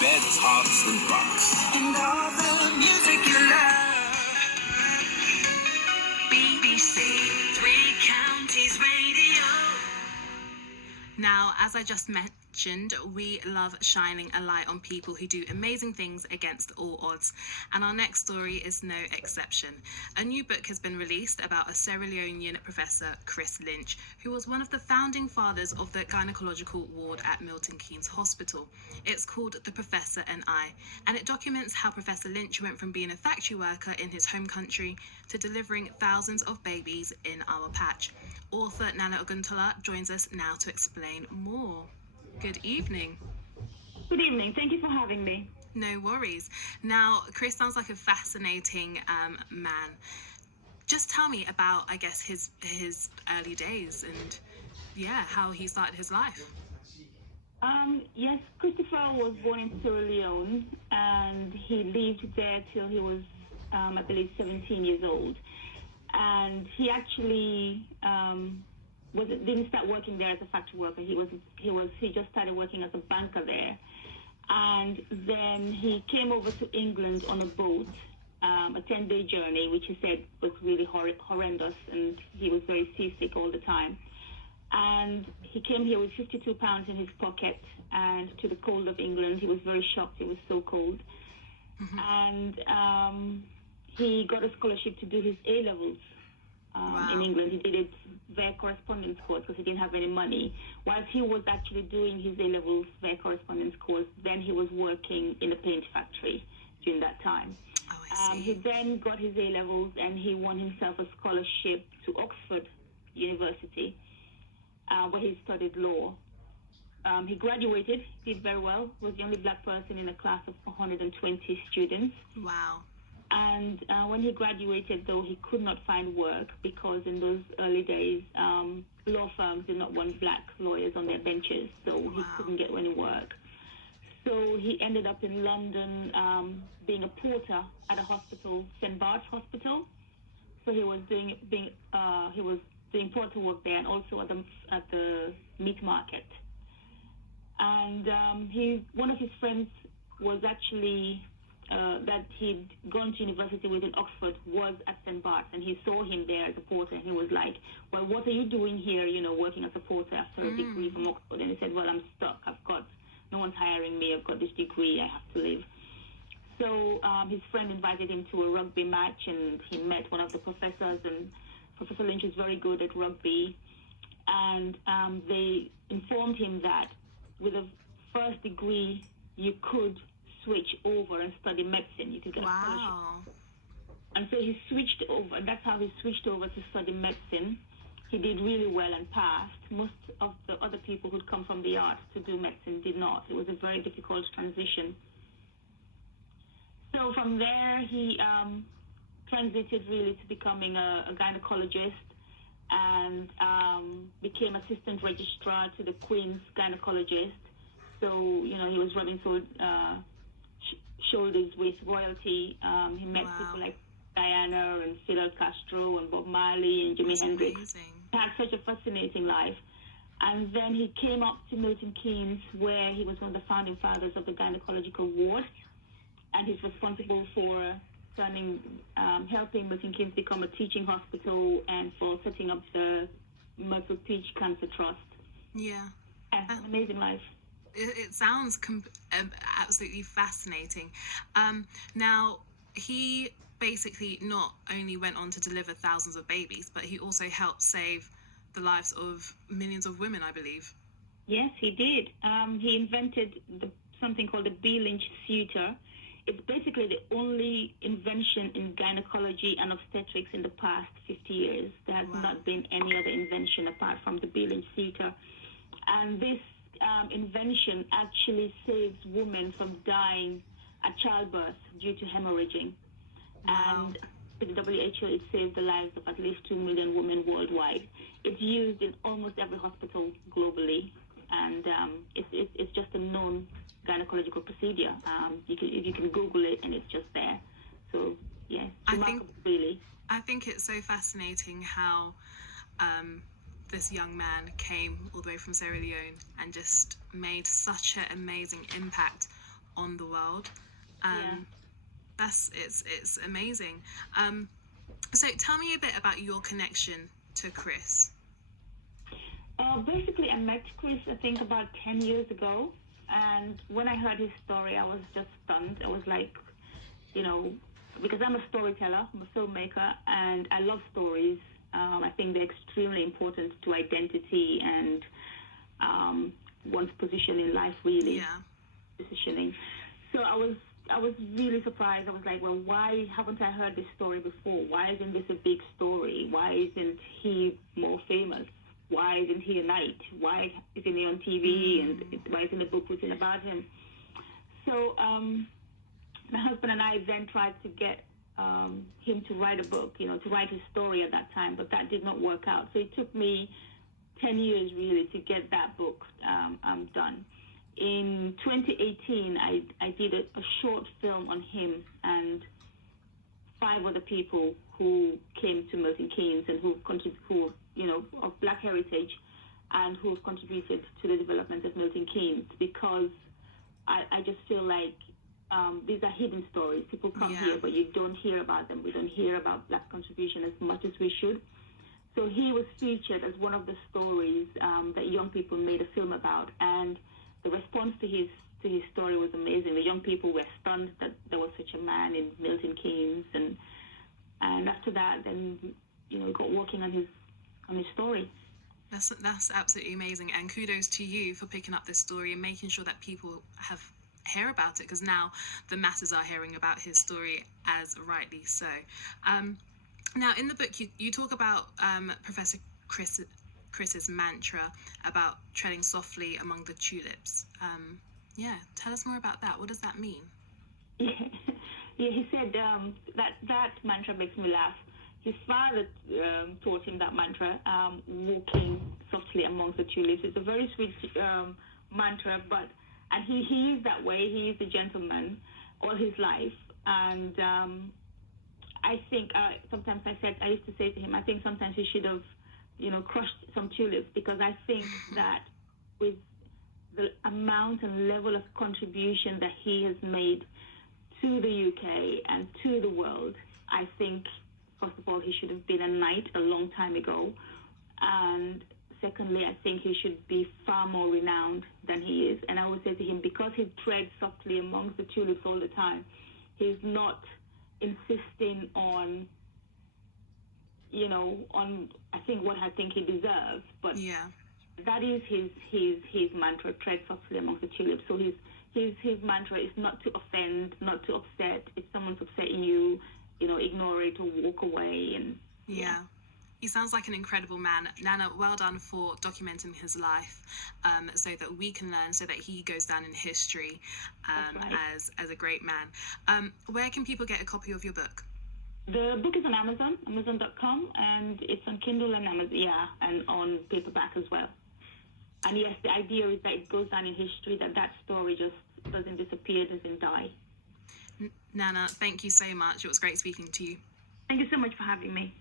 beds, hearts, and bucks. And all the music you love. BBC Three Counties Radio. Now, as I just mentioned, we love shining a light on people who do amazing things against all odds. And our next story is no exception. A new book has been released about a Sierra Leonean professor, Chris Lynch, who was one of the founding fathers of the gynecological ward at Milton Keynes Hospital. It's called The Professor and I, and it documents how Professor Lynch went from being a factory worker in his home country to delivering thousands of babies in our patch. Author Nana Oguntola joins us now to explain more. Good evening. Good evening. Thank you for having me. No worries. Now, Chris sounds like a fascinating man. Just tell me about, I guess, his early days and, how he started his life. Yes, Christopher was born in Sierra Leone, and he lived there till he was, I believe, 17 years old. And he actually didn't start working there as a factory worker. He just started working as a banker there, and then he came over to England on a boat, a 10-day journey, which he said was really horrendous, and he was very seasick all the time. And he came here with 52 pounds in his pocket, and to the cold of England, he was very shocked. It was so cold, and he got a scholarship to do his A-levels in England. He did it via correspondence course because he didn't have any money. Whilst he was actually doing his A-levels via correspondence course, then he was working in a paint factory during that time. Oh, I see. He then got his A-levels and he won himself a scholarship to Oxford University, where he studied law. He graduated, did very well, was the only black person in a class of 120 students. Wow. And when he graduated, though, he could not find work because in those early days, law firms did not want black lawyers on their benches, so he couldn't get any work. So he ended up in London being a porter at a hospital, St. Bart's Hospital. So he was doing porter work there, and also at the meat market. And one of his friends was actually that he'd gone to university with in Oxford was at St. Bart's, and he saw him there as a porter, and he was like, well, what are you doing here, working as a porter after a degree from Oxford? And he said, well, I'm stuck. No one's hiring me. I've got this degree. I have to leave. So his friend invited him to a rugby match, and he met one of the professors, and Professor Lynch was very good at rugby, and they informed him that with a first degree, you could switch over and study medicine. You could get a scholarship. And so he switched over. That's how he switched over to study medicine. He did really well and passed. Most of the other people who'd come from the arts to do medicine did not. It was a very difficult transition. So from there, he transited really to becoming a gynecologist, and became assistant registrar to the Queen's gynecologist. So, he was rubbing shoulders with royalty. He met people like Diana and Fidel Castro and Bob Marley and Jimi Hendrix. Amazing. He had such a fascinating life. And then he came up to Milton Keynes, where he was one of the founding fathers of the gynecological ward, and he's responsible for helping Milton Keynes become a teaching hospital and for setting up the Myrtle Peach Cancer Trust. Yeah. An amazing life. It sounds absolutely fascinating. Now, he basically not only went on to deliver thousands of babies, but he also helped save the lives of millions of women, I believe. Yes, he did. He invented something called the B-Lynch suture. It's basically the only invention in gynecology and obstetrics in the past 50 years. There has not been any other invention apart from the B-Lynch suture. And this invention actually saves women from dying at childbirth due to hemorrhaging. And to the WHO, it saved the lives of at least 2 million women worldwide. It's used in almost every hospital globally, and it's just a known gynecological procedure. You can Google it, and it's just there. So, yeah, remarkable, really. I think it's so fascinating how this young man came all the way from Sierra Leone and just made such an amazing impact on the world. It's amazing. So tell me a bit about your connection to Chris. Basically, I met Chris, I think, about 10 years ago. And when I heard his story, I was just stunned. I was like, because I'm a storyteller, I'm a filmmaker, and I love stories. I think they're extremely important to identity and one's position in life, really. Yeah. Positioning. So I was really surprised. I was like, well, why haven't I heard this story before? Why isn't this a big story? Why isn't he more famous? Why isn't he a knight? Why isn't he on TV? And why isn't a book written about him? So my husband and I then tried to get him to write a book, to write his story at that time, but that did not work out. So it took me 10 years really to get that book done. In 2018, I did a short film on him and 5 other people who came to Milton Keynes and who of Black heritage and who have contributed to the development of Milton Keynes, because I just feel like these are hidden stories. People come here, but you don't hear about them. We don't hear about Black contribution as much as we should. So he was featured as one of the stories that young people made a film about, and the response to his story was amazing. The young people were stunned that there was such a man in Milton Keynes, and after that, then got working on his story. That's absolutely amazing, and kudos to you for picking up this story and making sure that people hear about it, because now the masses are hearing about his story, as rightly so. Now, in the book, you talk about Professor Chris's mantra about treading softly among the tulips. Tell us more about that. What does that mean? Yeah, he said that mantra makes me laugh. His father taught him that mantra, walking softly amongst the tulips. It's a very sweet mantra, and he is that way. He is a gentleman all his life, and I think sometimes I used to say to him, I think sometimes he should have, crushed some tulips, because I think that with the amount and level of contribution that he has made to the UK and to the world, I think, first of all, he should have been a knight a long time ago. And secondly, I think he should be far more renowned than he is. And I always say to him, because he treads softly amongst the tulips all the time, he's not insisting on, on I think what I think he deserves, but that is his mantra: tread softly amongst the tulips. So his mantra is not to offend, not to upset. If someone's upsetting you, ignore it or walk away. And he sounds like an incredible man. Nana, well done for documenting his life, so that we can learn, so that he goes down in history as a great man. Where can people get a copy of your book? The book is on Amazon, Amazon.com, and it's on Kindle and Amazon, and on paperback as well. And yes, the idea is that it goes down in history, that story just doesn't disappear, doesn't die. Nana, thank you so much. It was great speaking to you. Thank you so much for having me.